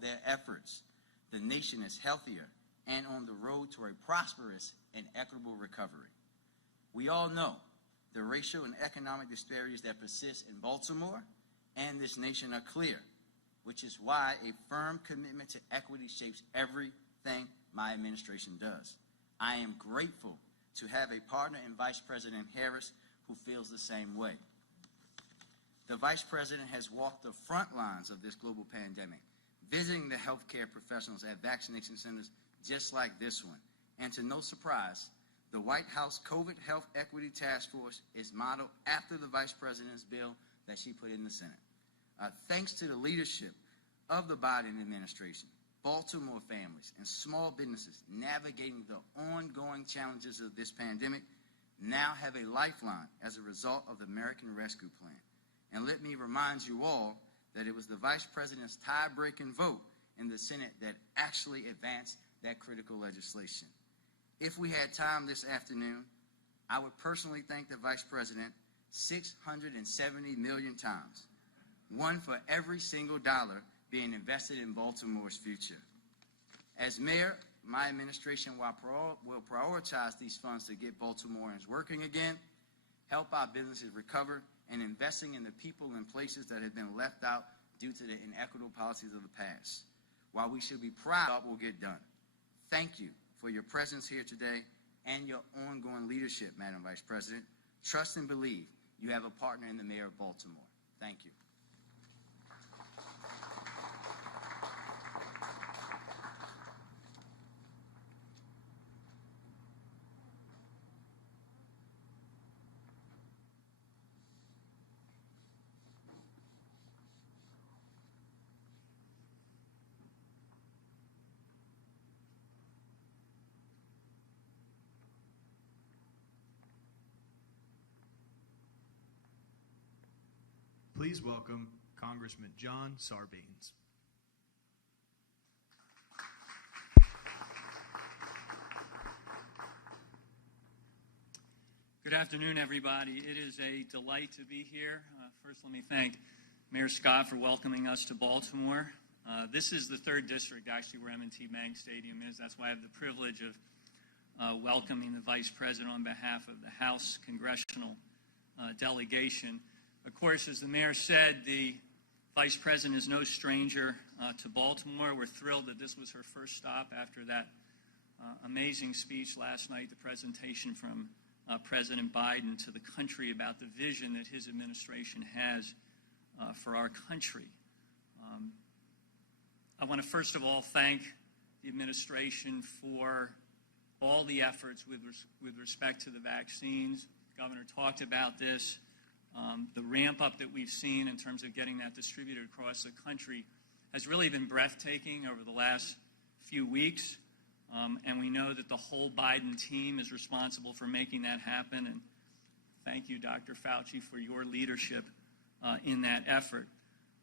their efforts, the nation is healthier and on the road to a prosperous and equitable recovery. We all know the racial and economic disparities that persist in Baltimore and this nation are clear, which is why a firm commitment to equity shapes everything my administration does. I am grateful to have a partner in Vice President Harris who feels the same way. The Vice President has walked the front lines of this global pandemic, visiting the healthcare professionals at vaccination centers just like this one. And to no surprise, the White House COVID Health Equity Task Force is modeled after the Vice President's bill that she put in the Senate. Thanks to the leadership of the Biden administration, Baltimore families and small businesses navigating the ongoing challenges of this pandemic now have a lifeline as a result of the American Rescue Plan. And let me remind you all that it was the Vice President's tie-breaking vote in the Senate that actually advanced that critical legislation. If we had time this afternoon, I would personally thank the Vice President 670 million times, one for every single dollar being invested in Baltimore's future. As mayor, my administration will prioritize these funds to get Baltimoreans working again, help our businesses recover, and investing in the people and places that have been left out due to the inequitable policies of the past. While we should be proud, it will get done. Thank you for your presence here today and your ongoing leadership, Madam Vice President. Trust and believe you have a partner in the Mayor of Baltimore. Thank you. Please welcome Congressman John Sarbanes. Good afternoon, everybody. It is a delight to be here. First, let me thank Mayor Scott for welcoming us to Baltimore. This is the third district, actually, where M&T Bank Stadium is. That's why I have the privilege of welcoming the Vice President on behalf of the House Congressional delegation. Of course, as the mayor said, the Vice President is no stranger to Baltimore. We're thrilled that this was her first stop after that amazing speech last night, the presentation from President Biden to the country about the vision that his administration has for our country. I want to first of all thank the administration for all the efforts with respect to the vaccines. The governor talked about this. The ramp up that we've seen in terms of getting that distributed across the country has really been breathtaking over the last few weeks. And we know that the whole Biden team is responsible for making that happen. And thank you, Dr. Fauci, for your leadership in that effort.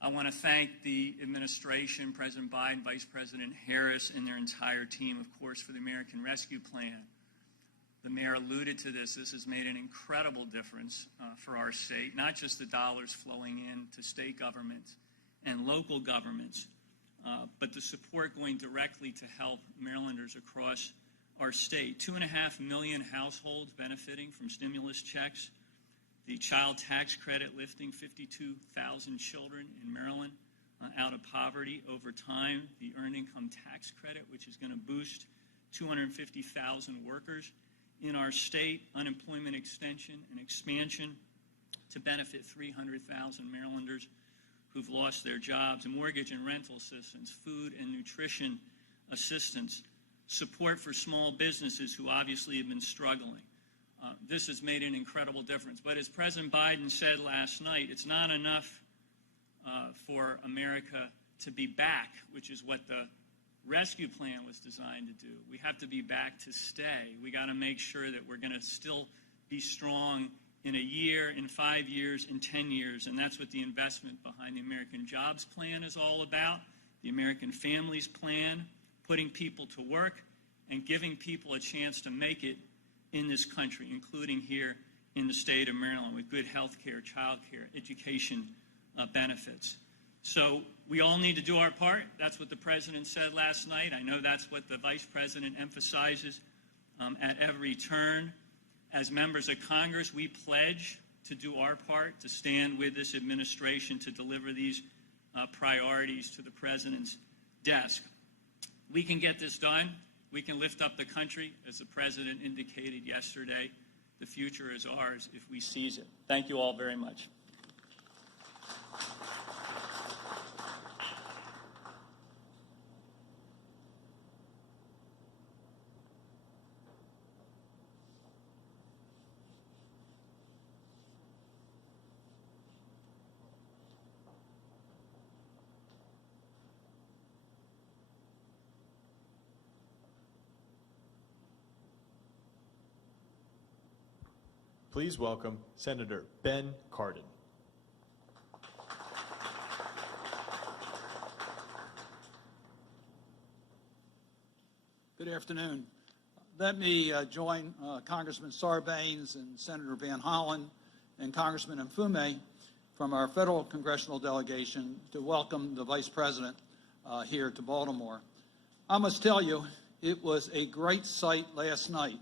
I want to thank the administration, President Biden, Vice President Harris, and their entire team, of course, for the American Rescue Plan. The mayor alluded to this. This has made an incredible difference for our state, not just the dollars flowing in to state governments and local governments, but the support going directly to help Marylanders across our state. 2.5 million households benefiting from stimulus checks, the child tax credit lifting 52,000 children in Maryland out of poverty over time, the earned income tax credit, which is going to boost 250,000 workers in our state, unemployment extension and expansion to benefit 300,000 Marylanders who've lost their jobs, and mortgage and rental assistance, food and nutrition assistance, support for small businesses who obviously have been struggling. This has made an incredible difference. But as President Biden said last night, it's not enough for America to be back, which is what the rescue plan was designed to do. We have to be back to stay. We got to make sure that we're going to still be strong in a year, in 5 years, in 10 years, and that's what the investment behind the American Jobs Plan is all about, the American Families Plan, putting people to work and giving people a chance to make it in this country, including here in the state of Maryland with good health care, child care, education benefits. So we all need to do our part. That's what the president said last night. I know that's what the vice president emphasizes at every turn. As members of Congress, we pledge to do our part, to stand with this administration to deliver these priorities to the president's desk. We can get this done. We can lift up the country, as the president indicated yesterday. The future is ours if we seize it. Thank you all very much. Please welcome Senator Ben Cardin. Good afternoon. Let me join Congressman Sarbanes and Senator Van Hollen and Congressman Mfume from our federal congressional delegation to welcome the Vice President here to Baltimore. I must tell you, it was a great sight last night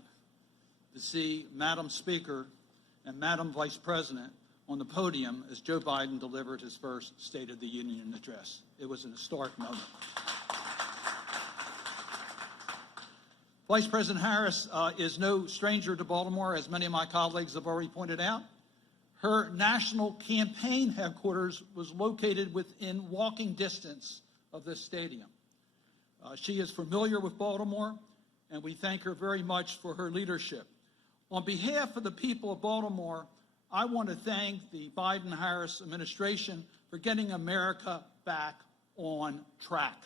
to see Madam Speaker and Madam Vice President on the podium as Joe Biden delivered his first State of the Union address. It was an historic moment. Vice President Harris is no stranger to Baltimore, as many of my colleagues have already pointed out. Her national campaign headquarters was located within walking distance of this stadium. She is familiar with Baltimore, and we thank her very much for her leadership. On behalf of the people of Baltimore, I want to thank the Biden-Harris administration for getting America back on track.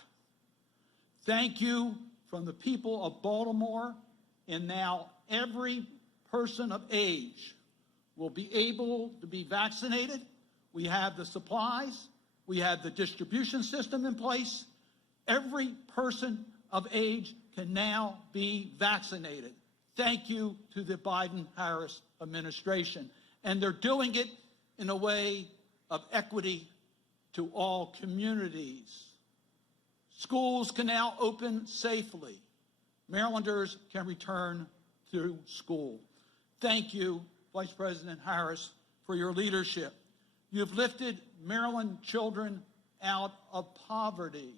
Thank you from the people of Baltimore, and now every person of age will be able to be vaccinated. We have the supplies. We have the distribution system in place. Every person of age can now be vaccinated. Thank you to the Biden-Harris administration. And they're doing it in a way of equity to all communities. Schools can now open safely. Marylanders can return to school. Thank you, Vice President Harris, for your leadership. You've lifted Maryland children out of poverty.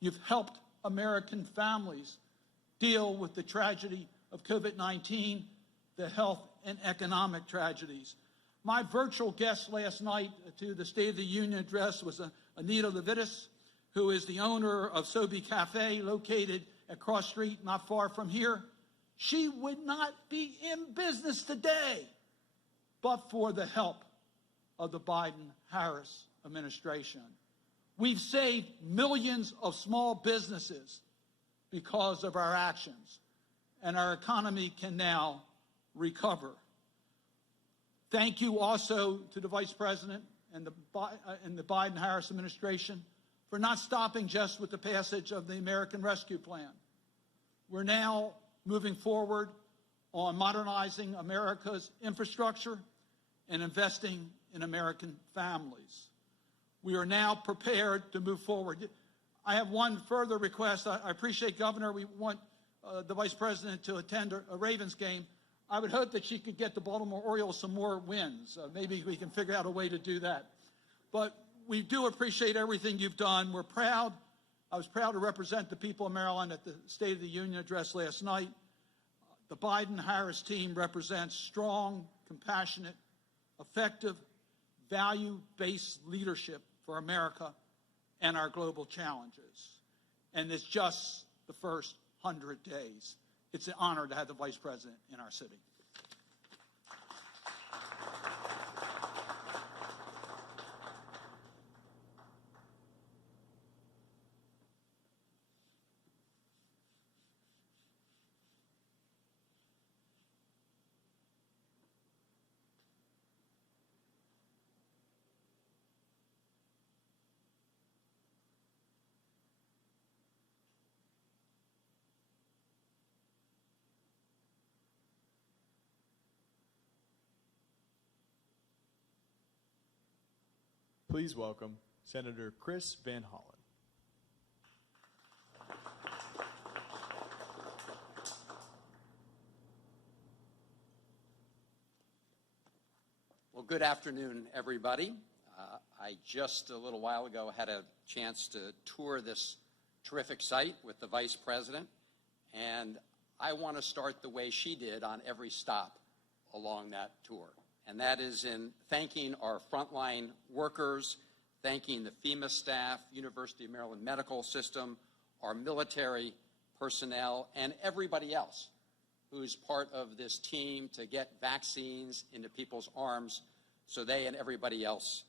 You've helped American families deal with the tragedy of COVID-19, the health and economic tragedies. My virtual guest last night to the State of the Union address was Anita Levitas, who is the owner of Sobe Cafe, located at Cross Street, not far from here. She would not be in business today but for the help of the Biden-Harris administration. We've saved millions of small businesses because of our actions, and our economy can now recover. Thank you also to the Vice President and the Biden-Harris administration for not stopping just with the passage of the American Rescue Plan. We're now moving forward on modernizing America's infrastructure and investing in American families. We are now prepared to move forward. I have one further request. I appreciate, Governor, we want the Vice President to attend a Ravens game. I would hope that she could get the Baltimore Orioles some more wins. Maybe we can figure out a way to do that. But we do appreciate everything you've done. We're proud. I was proud to represent the people of Maryland at the State of the Union address last night. The Biden-Harris team represents strong, compassionate, effective, value-based leadership for America and our global challenges. And it's just the first 100 days. It's an honor to have the Vice President in our city. Please welcome Senator Chris Van Hollen. Well, good afternoon, everybody. I just a little while ago had a chance to tour this terrific site with the Vice President, and I want to start the way she did on every stop along that tour, and that is in thanking our frontline workers, thanking the FEMA staff, University of Maryland Medical System, our military personnel, and everybody else who's part of this team to get vaccines into people's arms so they and everybody else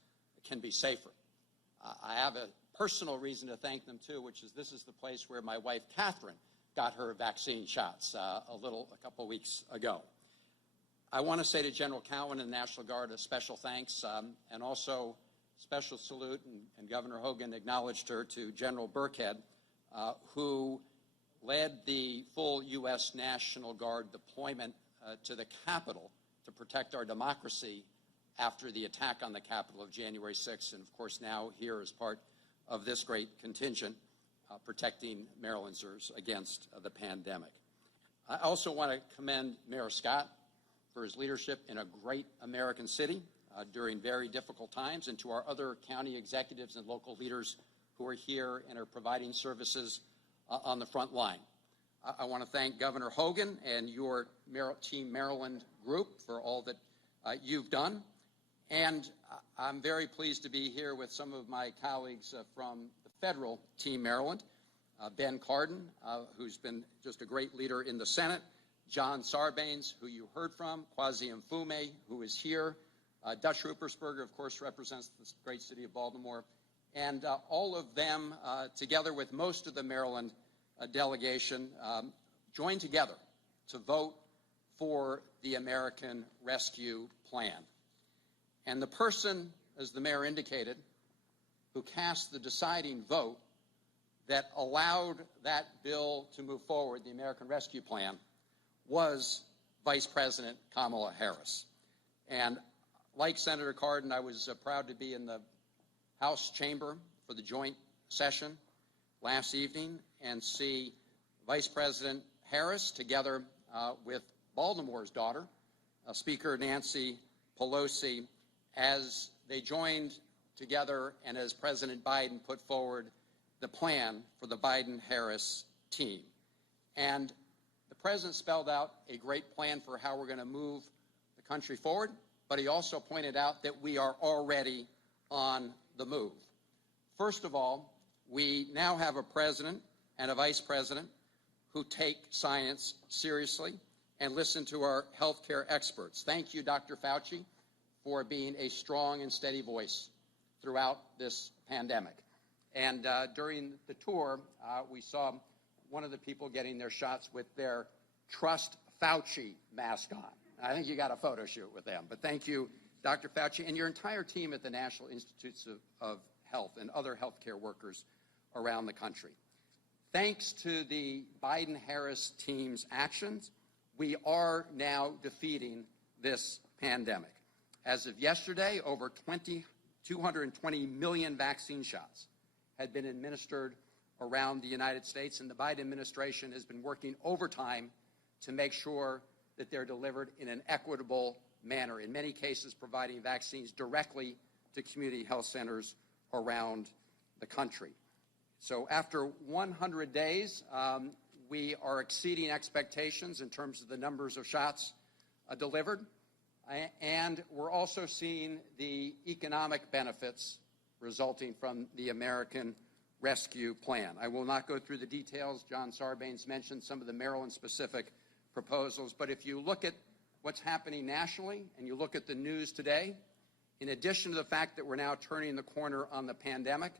can be safer. I have a personal reason to thank them too, which is this is the place where my wife, Catherine, got her vaccine shots a couple weeks ago. I want to say to General Cowan and the National Guard a special thanks, and also special salute, and Governor Hogan acknowledged her, to General Burkhead, who led the full U.S. National Guard deployment to the Capitol to protect our democracy after the attack on the Capitol of January 6th, and of course now here as part of this great contingent protecting Marylanders against the pandemic. I also want to commend Mayor Scott for his leadership in a great American city during very difficult times, and to our other county executives and local leaders who are here and are providing services on the front line. I want to thank Governor Hogan and your Team Maryland group for all that you've done. And I'm very pleased to be here with some of my colleagues from the federal Team Maryland, Ben Cardin, who's been just a great leader in the Senate, John Sarbanes, who you heard from, Kwasi Mfume, who is here, Dutch Ruppersberger, of course, represents the great city of Baltimore, and all of them, together with most of the Maryland delegation, joined together to vote for the American Rescue Plan. And the person, as the mayor indicated, who cast the deciding vote that allowed that bill to move forward, the American Rescue Plan, was Vice President Kamala Harris. And like Senator Cardin, I was proud to be in the House chamber for the joint session last evening and see Vice President Harris together with Baltimore's daughter, Speaker Nancy Pelosi, as they joined together and as President Biden put forward the plan for the Biden-Harris team. And the president spelled out a great plan for how we're going to move the country forward, but he also pointed out that we are already on the move. First of all, we now have a president and a vice president who take science seriously and listen to our healthcare experts. Thank you, Dr. Fauci, for being a strong and steady voice throughout this pandemic. And during the tour, we saw one of the people getting their shots with their Trust Fauci mask on. I think you got a photo shoot with them. But thank you, Dr. Fauci, and your entire team at the National Institutes of Health and other healthcare workers around the country. Thanks to the Biden-Harris team's actions, we are now defeating this pandemic. As of yesterday, over 220 million vaccine shots had been administered around the United States, and the Biden administration has been working overtime to make sure that they're delivered in an equitable manner, in many cases providing vaccines directly to community health centers around the country. So after 100 days, we are exceeding expectations in terms of the numbers of shots delivered. And we're also seeing the economic benefits resulting from the American Rescue Plan. I will not go through the details. John Sarbanes mentioned some of the Maryland-specific proposals. But if you look at what's happening nationally and you look at the news today, in addition to the fact that we're now turning the corner on the pandemic,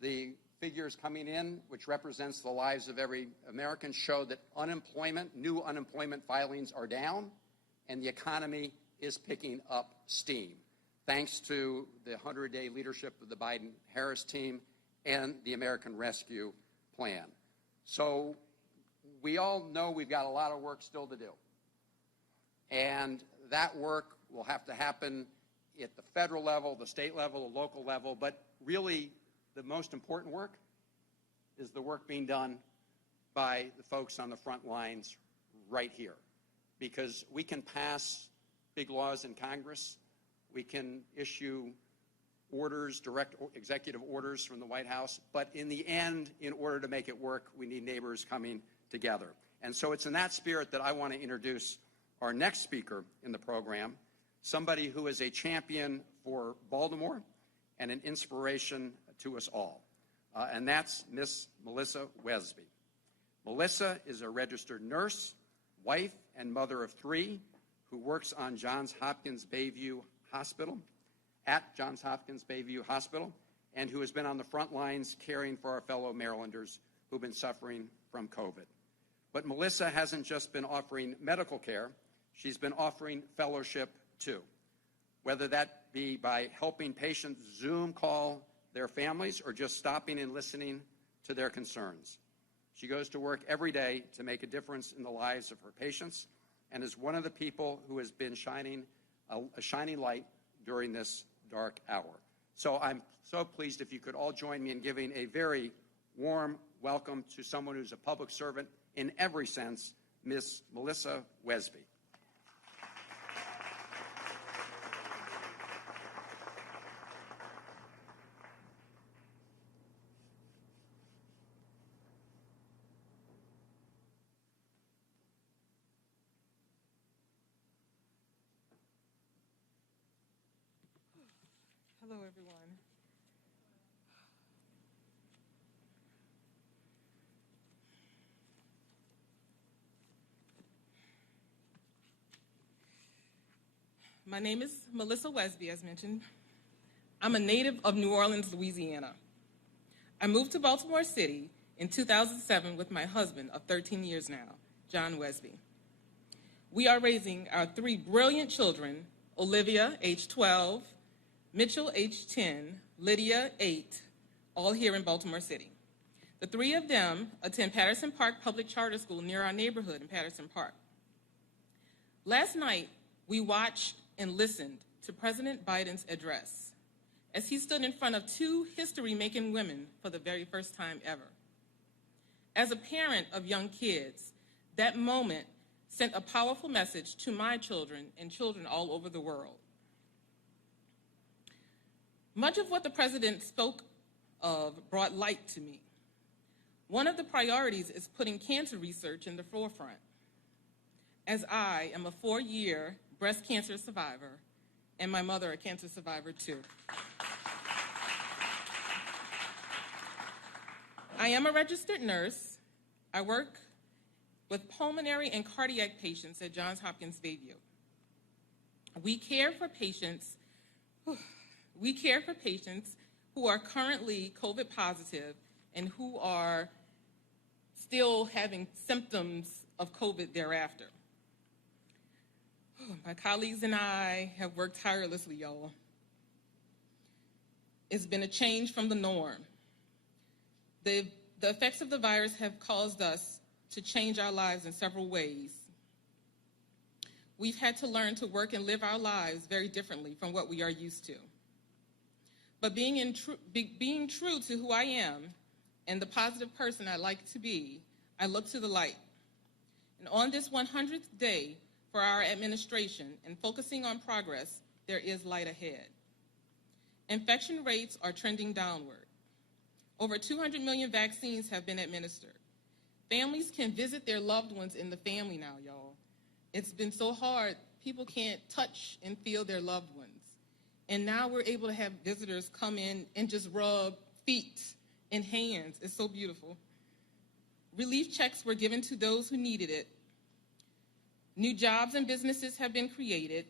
the figures coming in, which represents the lives of every American, show that new unemployment filings are down, and the economy is picking up steam, thanks to the 100-day leadership of the Biden-Harris team and the American Rescue Plan. So we all know we've got a lot of work still to do. And that work will have to happen at the federal level, the state level, the local level, but really the most important work is the work being done by the folks on the front lines right here. Because we can pass big laws in Congress, we can issue orders, direct executive orders from the White House, but in the end, in order to make it work, we need neighbors coming together. And so it's in that spirit that I want to introduce our next speaker in the program, somebody who is a champion for Baltimore and an inspiration to us all. And that's Miss Melissa Wesby. Melissa is a registered nurse, wife, and mother of 3 who works on Johns Hopkins Bayview Hospital, at Johns Hopkins Bayview Hospital, and who has been on the front lines caring for our fellow Marylanders who've been suffering from COVID. But Melissa hasn't just been offering medical care, she's been offering fellowship too, whether that be by helping patients Zoom call their families or just stopping and listening to their concerns. She goes to work every day to make a difference in the lives of her patients and is one of the people who has been shining a shining light during this dark hour. So I'm so pleased if you could all join me in giving a very warm welcome to someone who's a public servant in every sense, Miss Melissa Wesby. Hello, everyone. My name is Melissa Wesby, as mentioned. I'm a native of New Orleans, Louisiana. I moved to Baltimore City in 2007 with my husband of 13 years now, John Wesby. We are raising our 3 brilliant children, Olivia, age 12, Mitchell, age 10, Lydia, 8, all here in Baltimore City. The 3 of them attend Patterson Park Public Charter School near our neighborhood in Patterson Park. Last night, we watched and listened to President Biden's address as he stood in front of 2 history-making women for the very first time ever. As a parent of young kids, that moment sent a powerful message to my children and children all over the world. Much of what the president spoke of brought light to me. One of the priorities is putting cancer research in the forefront, as I am a 4-year breast cancer survivor and my mother a cancer survivor too. I am a registered nurse. I work with pulmonary and cardiac patients at Johns Hopkins Bayview. We care for patients who are currently COVID positive and who are still having symptoms of COVID thereafter. My colleagues and I have worked tirelessly, y'all. It's been a change from the norm. The effects of the virus have caused us to change our lives in several ways. We've had to learn to work and live our lives very differently from what we are used to. But being true to who I am and the positive person I like to be, I look to the light. And on this 100th day for our administration and focusing on progress, there is light ahead. Infection rates are trending downward. Over 200 million vaccines have been administered. Families can visit their loved ones in the family now, y'all. It's been so hard, people can't touch and feel their loved ones. And now we're able to have visitors come in and just rub feet and hands. It's so beautiful. Relief checks were given to those who needed it. New jobs and businesses have been created.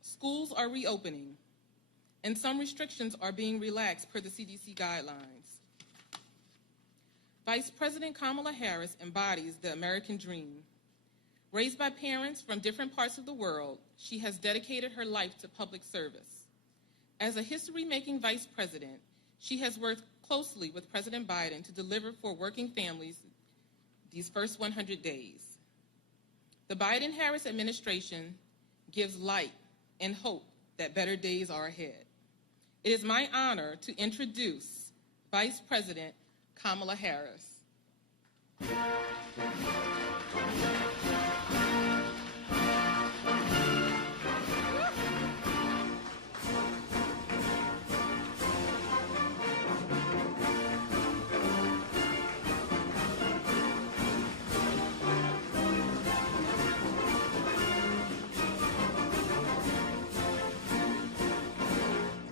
Schools are reopening. And some restrictions are being relaxed per the CDC guidelines. Vice President Kamala Harris embodies the American dream. Raised by parents from different parts of the world, she has dedicated her life to public service. As a history-making vice president, she has worked closely with President Biden to deliver for working families these first 100 days. The Biden-Harris administration gives light and hope that better days are ahead. It is my honor to introduce Vice President Kamala Harris.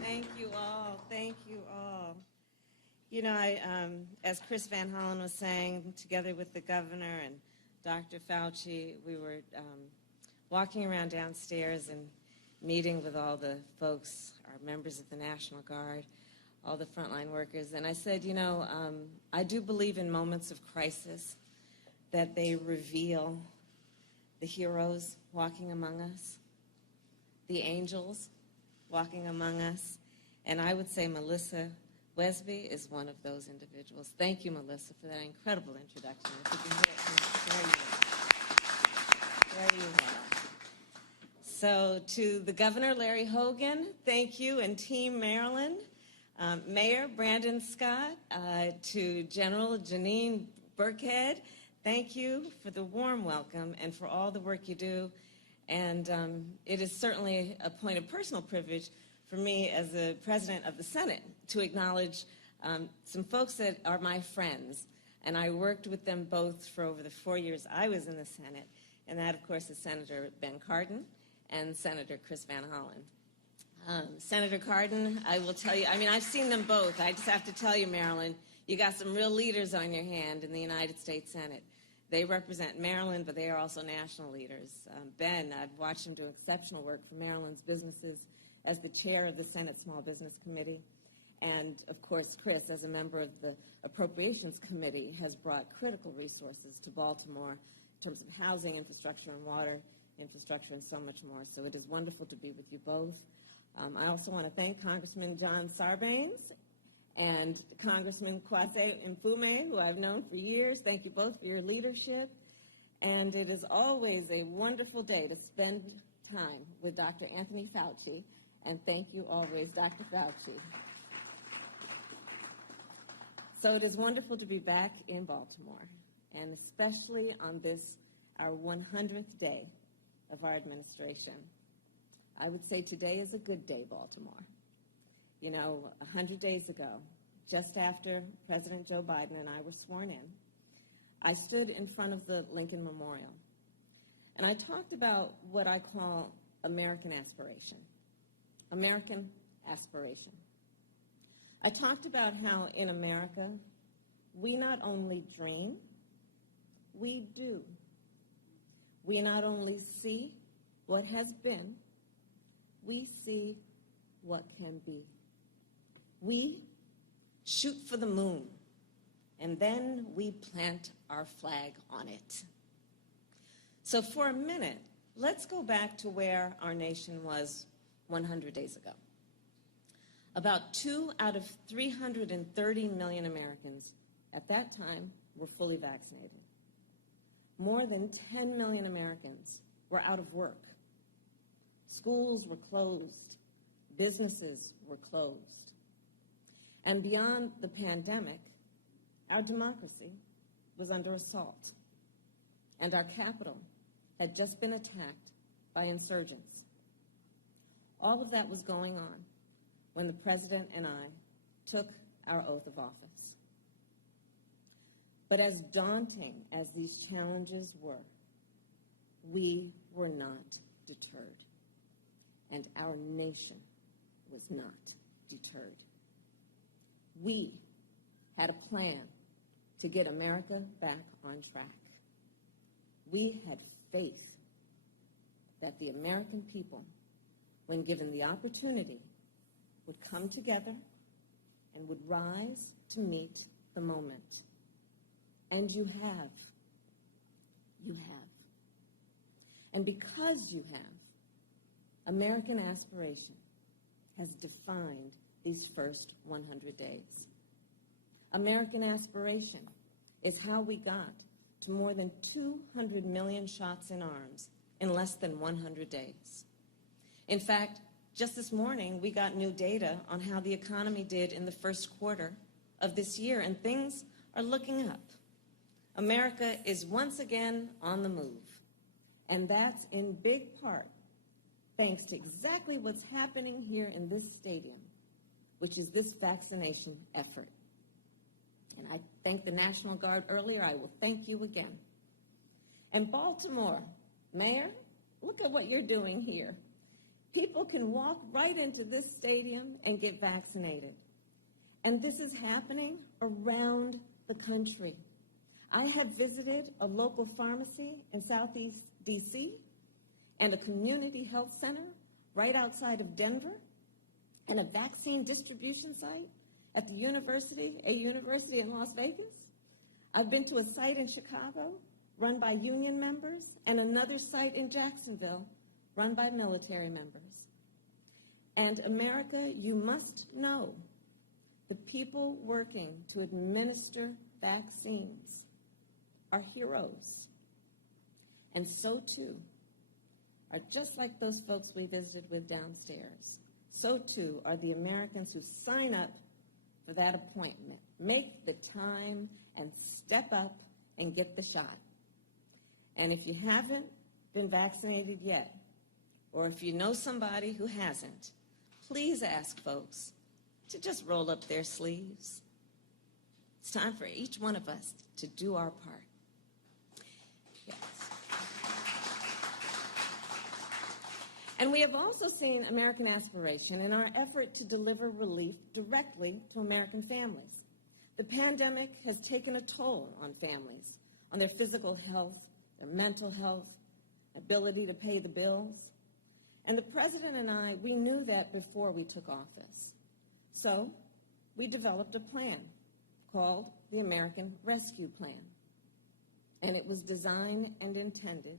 Thank you all. Thank you all. You know, as Chris Van Hollen was saying, together with the governor and Dr. Fauci, we were walking around downstairs and meeting with all the folks, our members of the National Guard, all the frontline workers. And I said, you know, I do believe in moments of crisis that they reveal the heroes walking among us, the angels walking among us. And I would say Melissa Wesby is one of those individuals. Thank you, Melissa, for that incredible introduction. If you can hear it, there you are. So to the Governor, Larry Hogan, thank you, and Team Maryland, Mayor Brandon Scott, to General Janine Burkhead, thank you for the warm welcome and for all the work you do. And it is certainly a point of personal privilege for me as the President of the Senate to acknowledge some folks that are my friends. And I worked with them both for over the 4 years I was in the Senate. And that, of course, is Senator Ben Cardin and Senator Chris Van Hollen. Senator Cardin, I will tell you, I mean, I've seen them both. I just have to tell you, Maryland, you got some real leaders on your hand in the United States Senate. They represent Maryland, but they are also national leaders. Ben, I've watched him do exceptional work for Maryland's businesses as the chair of the Senate Small Business Committee. And, of course, Chris, as a member of the Appropriations Committee, has brought critical resources to Baltimore in terms of housing, infrastructure, and water infrastructure, and so much more. So it is wonderful to be with you both. I also want to thank Congressman John Sarbanes and Congressman Kwasi Mfume, who I've known for years. Thank you both for your leadership. And it is always a wonderful day to spend time with Dr. Anthony Fauci. And thank you always, Dr. Fauci. So it is wonderful to be back in Baltimore, and especially on this, our 100th day of our administration. I would say today is a good day, Baltimore. You know, 100 days ago, just after President Joe Biden and I were sworn in, I stood in front of the Lincoln Memorial, and I talked about what I call American aspiration. American aspiration. I talked about how in America, we not only dream, we do. We not only see what has been, we see what can be. We shoot for the moon, and then we plant our flag on it. So for a minute, let's go back to where our nation was 100 days ago. About 2 out of 330 million Americans at that time were fully vaccinated. More than 10 million Americans were out of work. Schools were closed. Businesses were closed. And beyond the pandemic, our democracy was under assault. And our capital had just been attacked by insurgents. All of that was going on when the President and I took our oath of office. But as daunting as these challenges were, we were not deterred. And our nation was not deterred. We had a plan to get America back on track. We had faith that the American people, when given the opportunity, would come together and would rise to meet the moment. And you have. You have. And because you have, American aspiration has defined these first 100 days. American aspiration is how we got to more than 200 million shots in arms in less than 100 days. In fact, Just this morning, we got new data on how the economy did in the first quarter of this year, and things are looking up. America is once again on the move, and that's in big part thanks to exactly what's happening here in this stadium, which is this vaccination effort. And I thanked the National Guard earlier. I will thank you again. And Baltimore, Mayor, look at what you're doing here. People can walk right into this stadium and get vaccinated. And this is happening around the country. I have visited a local pharmacy in Southeast D.C. and a community health center right outside of Denver and a vaccine distribution site at a university in Las Vegas. I've been to a site in Chicago run by union members and another site in Jacksonville run by military members. And America, you must know the people working to administer vaccines are heroes. And so too are just like those folks we visited with downstairs. So too are the Americans who sign up for that appointment, make the time, and step up and get the shot. And if you haven't been vaccinated yet, or if you know somebody who hasn't, please ask folks to just roll up their sleeves. It's time for each one of us to do our part. Yes. And we have also seen American aspiration in our effort to deliver relief directly to American families. The pandemic has taken a toll on families, on their physical health, their mental health, ability to pay the bills. And the President and I, we knew that before we took office. So we developed a plan called the American Rescue Plan. And it was designed and intended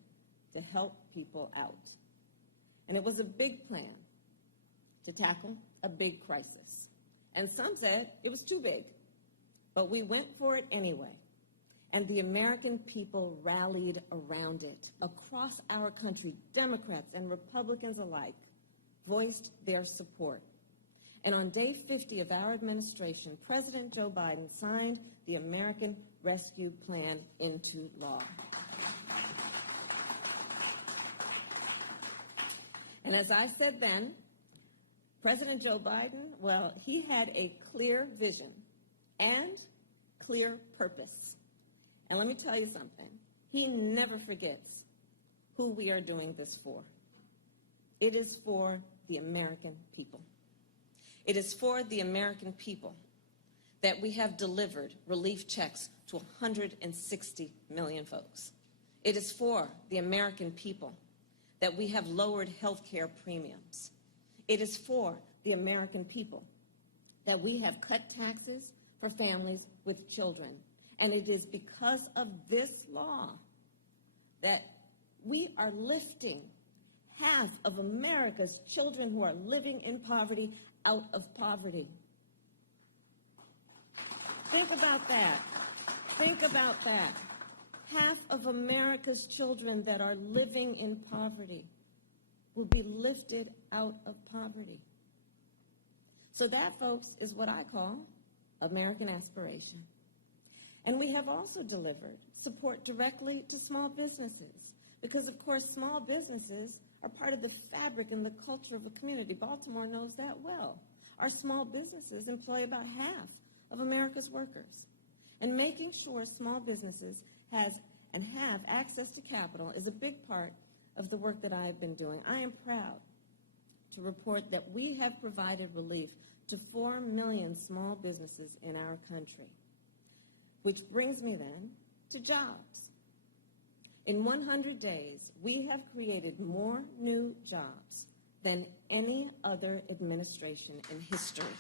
to help people out. And it was a big plan to tackle a big crisis. And some said it was too big, but we went for it anyway. And the American people rallied around it. Across our country, Democrats and Republicans alike voiced their support. And on day 50 of our administration, President Joe Biden signed the American Rescue Plan into law. And as I said then, President Joe Biden, well, he had a clear vision and clear purpose. And let me tell you something. He never forgets who we are doing this for. It is for the American people. It is for the American people that we have delivered relief checks to 160 million folks. It is for the American people that we have lowered health care premiums. It is for the American people that we have cut taxes for families with children. And it is because of this law that we are lifting half of America's children who are living in poverty out of poverty. Think about that. Think about that. Half of America's children that are living in poverty will be lifted out of poverty. So that, folks, is what I call American aspiration. And we have also delivered support directly to small businesses because, of course, small businesses are part of the fabric and the culture of a community. Baltimore knows that well. Our small businesses employ about half of America's workers. And making sure small businesses have access to capital is a big part of the work that I have been doing. I am proud to report that we have provided relief to 4 million small businesses in our country. Which brings me then to jobs. In 100 days, we have created more new jobs than any other administration in history.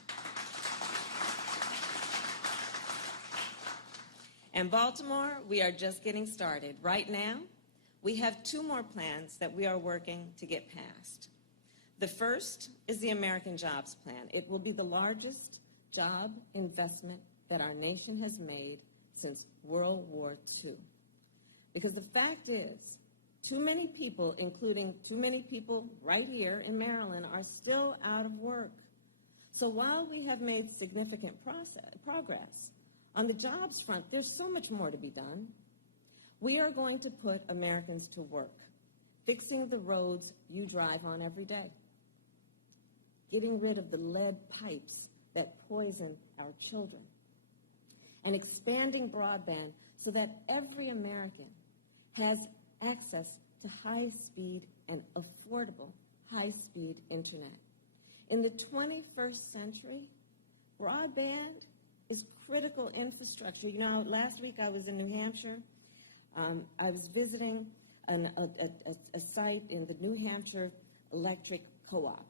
And Baltimore, we are just getting started. Right now, we have 2 more plans that we are working to get passed. The first is the American Jobs Plan. It will be the largest job investment that our nation has made since World War II. Because the fact is, Too many people, including too many people right here in Maryland, are still out of work. So while we have made significant progress on the jobs front, there's so much more to be done. We are going to put Americans to work, fixing the roads you drive on every day, getting rid of the lead pipes that poison our children, and expanding broadband so that every American has access to high-speed and affordable high-speed internet. In the 21st century, broadband is critical infrastructure. You know, last week I was in New Hampshire. I was visiting a site in the New Hampshire Electric Co-op.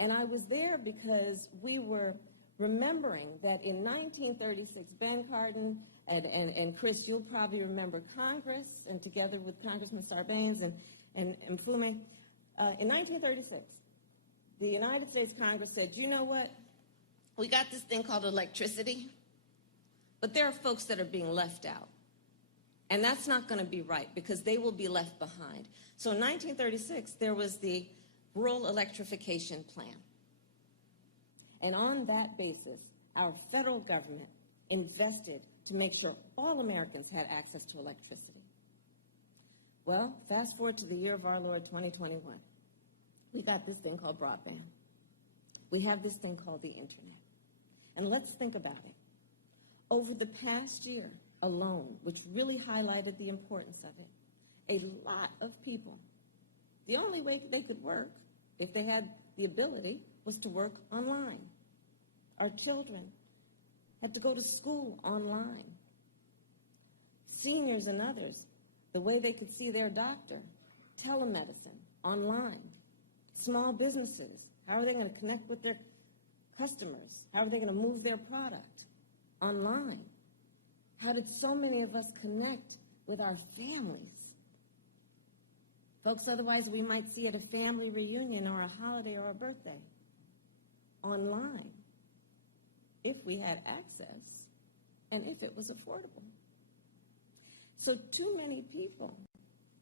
And I was there because we were remembering that in 1936, Ben Cardin and Chris, you'll probably remember Congress, and together with Congressman Sarbanes and Mfume, in 1936, the United States Congress said, you know what? We got this thing called electricity, but there are folks that are being left out. And that's not going to be right because they will be left behind. So in 1936, there was the Rural Electrification Plan. And on that basis, our federal government invested to make sure all Americans had access to electricity. Well, fast forward to the year of our Lord, 2021. We got this thing called broadband. We have this thing called the internet. And let's think about it. Over the past year alone, which really highlighted the importance of it, a lot of people, the only way they could work, if they had the ability, was to work online. Our children had to go to school online. Seniors and others, the way they could see their doctor, telemedicine, online. Small businesses, how are they going to connect with their customers? How are they going to move their product? Online. How did so many of us connect with our families? Folks, otherwise we might see at a family reunion or a holiday or a birthday. Online. If we had access and if it was affordable. So too many people,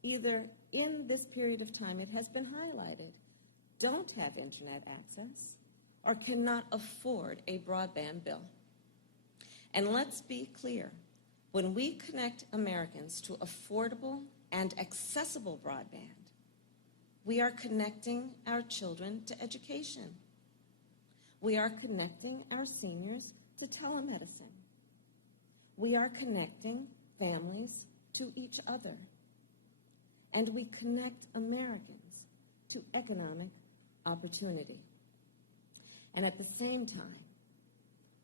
either in this period of time, it has been highlighted, don't have internet access or cannot afford a broadband bill. And let's be clear, when we connect Americans to affordable and accessible broadband, we are connecting our children to education. We are connecting our seniors to telemedicine. We are connecting families to each other. And we connect Americans to economic opportunity. And at the same time,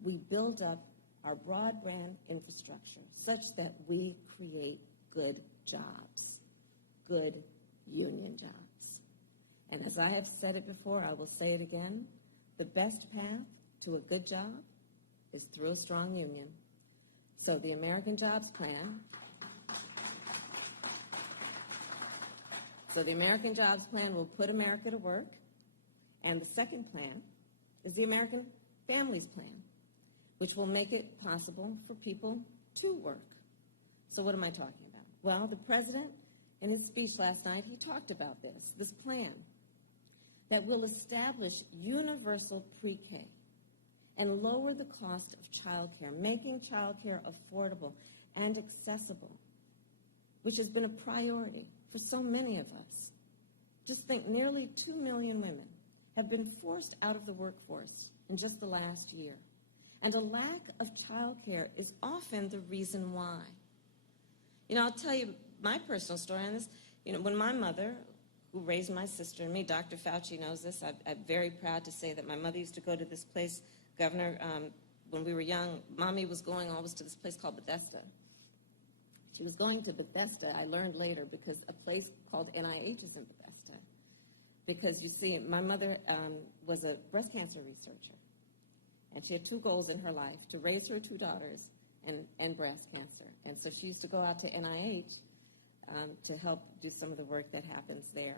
we build up our broadband infrastructure such that we create good jobs, good union jobs. And as I have said it before, I will say it again, the best path to a good job is through a strong union. So the American Jobs Plan, will put America to work. And the second plan is the American Families Plan, which will make it possible for people to work. So what am I talking about? Well, the president, in his speech last night, he talked about this plan that will establish universal pre-K and lower the cost of childcare, making childcare affordable and accessible, which has been a priority for so many of us. Just think, nearly 2 million women have been forced out of the workforce in just the last year. And a lack of childcare is often the reason why. You know, I'll tell you my personal story on this. You know, when my mother, who raised my sister and me, Dr. Fauci knows this, I'm very proud to say that my mother used to go to this place, Governor, when we were young, Mommy was going always to this place called Bethesda. She was going to Bethesda, I learned later, because a place called NIH is in Bethesda. Because, you see, my mother was a breast cancer researcher. And she had 2 goals in her life, to raise her 2 daughters and breast cancer. And so she used to go out to NIH to help do some of the work that happens there.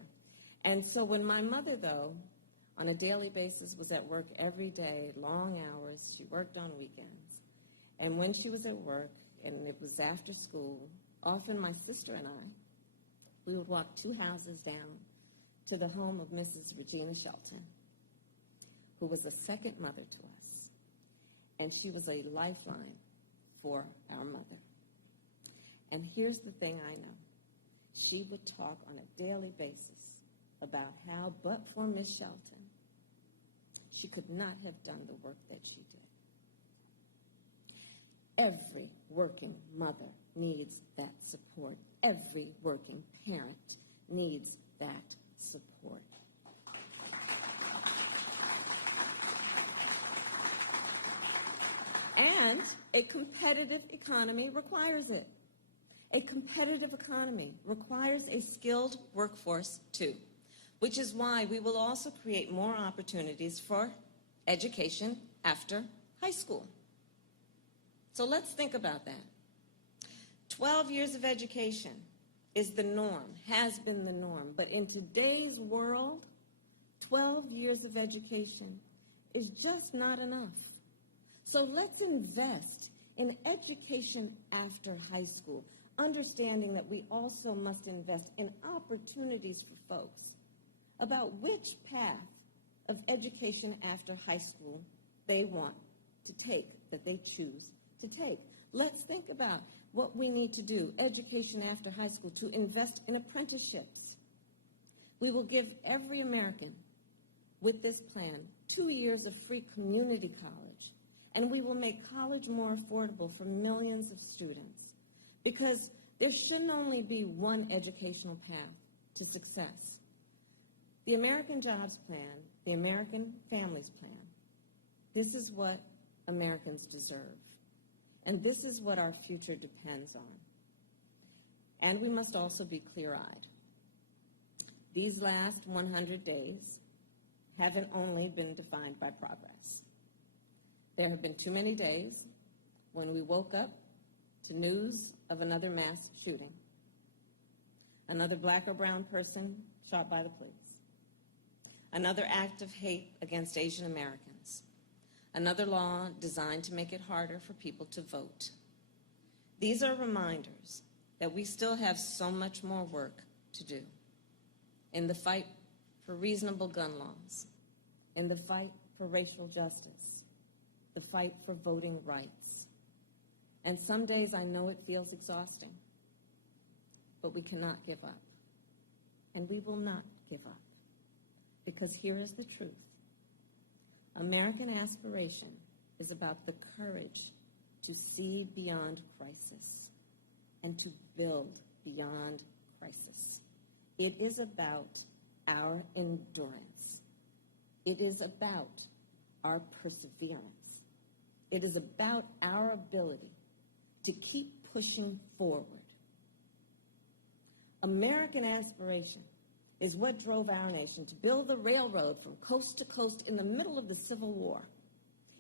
And so when my mother, though, on a daily basis was at work every day, long hours, she worked on weekends. And when she was at work, and it was after school, often my sister and I we would walk 2 houses down to the home of Mrs. Regina Shelton, who was a second mother to us, and she was a lifeline for our mother. And here's the thing I know. She would talk on a daily basis about how, but for Miss Shelton, she could not have done the work that she did. Every working mother needs that support. Every working parent needs that support. And a competitive economy requires it. A competitive economy requires a skilled workforce too, which is why we will also create more opportunities for education after high school. So let's think about that. 12 years of education is the norm, has been the norm, but in today's world, 12 years of education is just not enough. So let's invest in education after high school, understanding that we also must invest in opportunities for folks about which path of education after high school they want to take, that they choose to take. Let's think about what we need to do, education after high school, to invest in apprenticeships. We will give every American with this plan 2 years of free community college, and we will make college more affordable for millions of students, because there shouldn't only be one educational path to success. The American Jobs Plan, the American Families Plan, this is what Americans deserve. And this is what our future depends on. And we must also be clear-eyed. These last 100 days haven't only been defined by progress. There have been too many days when we woke up to news of another mass shooting, another black or brown person shot by the police, another act of hate against Asian Americans, another law designed to make it harder for people to vote. These are reminders that we still have so much more work to do in the fight for reasonable gun laws, in the fight for racial justice, the fight for voting rights. And some days I know it feels exhausting, but we cannot give up. And we will not give up, because here is the truth. American aspiration is about the courage to see beyond crisis and to build beyond crisis. It is about our endurance. It is about our perseverance. It is about our ability to keep pushing forward. American aspiration is what drove our nation to build the railroad from coast to coast in the middle of the Civil War.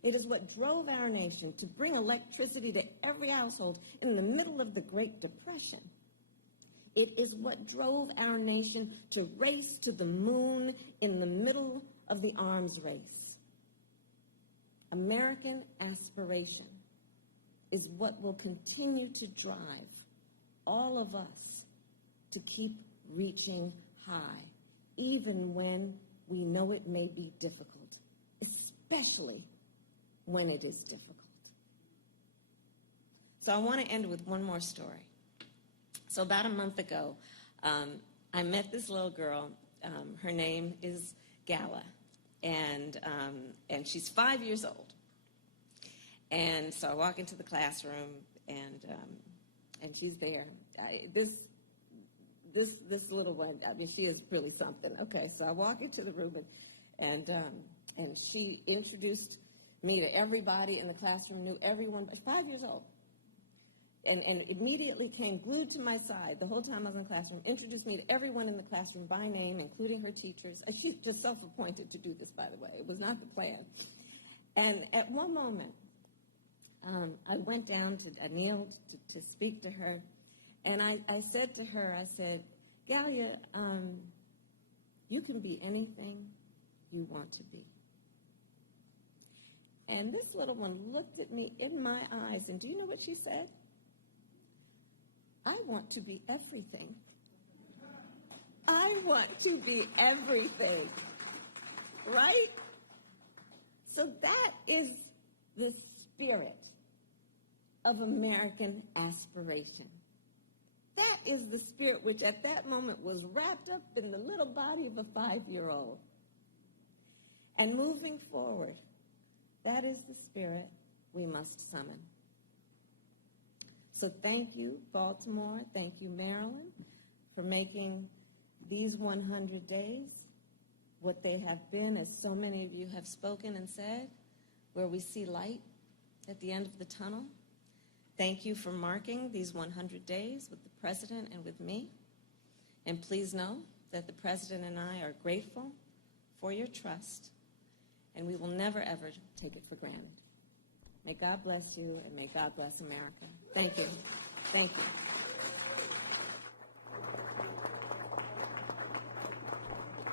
It is what drove our nation to bring electricity to every household in the middle of the Great Depression. It is what drove our nation to race to the moon in the middle of the arms race. American aspiration is what will continue to drive all of us to keep reaching high, even when we know it may be difficult, especially when it is difficult. So I want to end with one more story. So about a month ago, I met this little girl. Her name is Gala, and she's 5 years old. And so I walk into the classroom, and she's there. This little one, I mean, she is really something. Okay, so I walk into the room, and she introduced me to everybody in the classroom, knew everyone, 5 years old. And immediately came glued to my side the whole time I was in the classroom, introduced me to everyone in the classroom by name, including her teachers. She's just self-appointed to do this, by the way. It was not the plan. And at one moment, I went down I kneeled to speak to her, and I said to her, I said, Galia, you can be anything you want to be. And this little one looked at me in my eyes, and do you know what she said? I want to be everything. I want to be everything, right? So that is the spirit of American aspiration. That is the spirit which at that moment was wrapped up in the little body of a 5-year-old. And moving forward, that is the spirit we must summon. So thank you, Baltimore. Thank you, Maryland, for making these 100 days what they have been, as so many of you have spoken and said, where we see light at the end of the tunnel. Thank you for marking these 100 days with the President and with me. And please know that the President and I are grateful for your trust, and we will never, ever take it for granted. May God bless you, and may God bless America. Thank you. Thank you.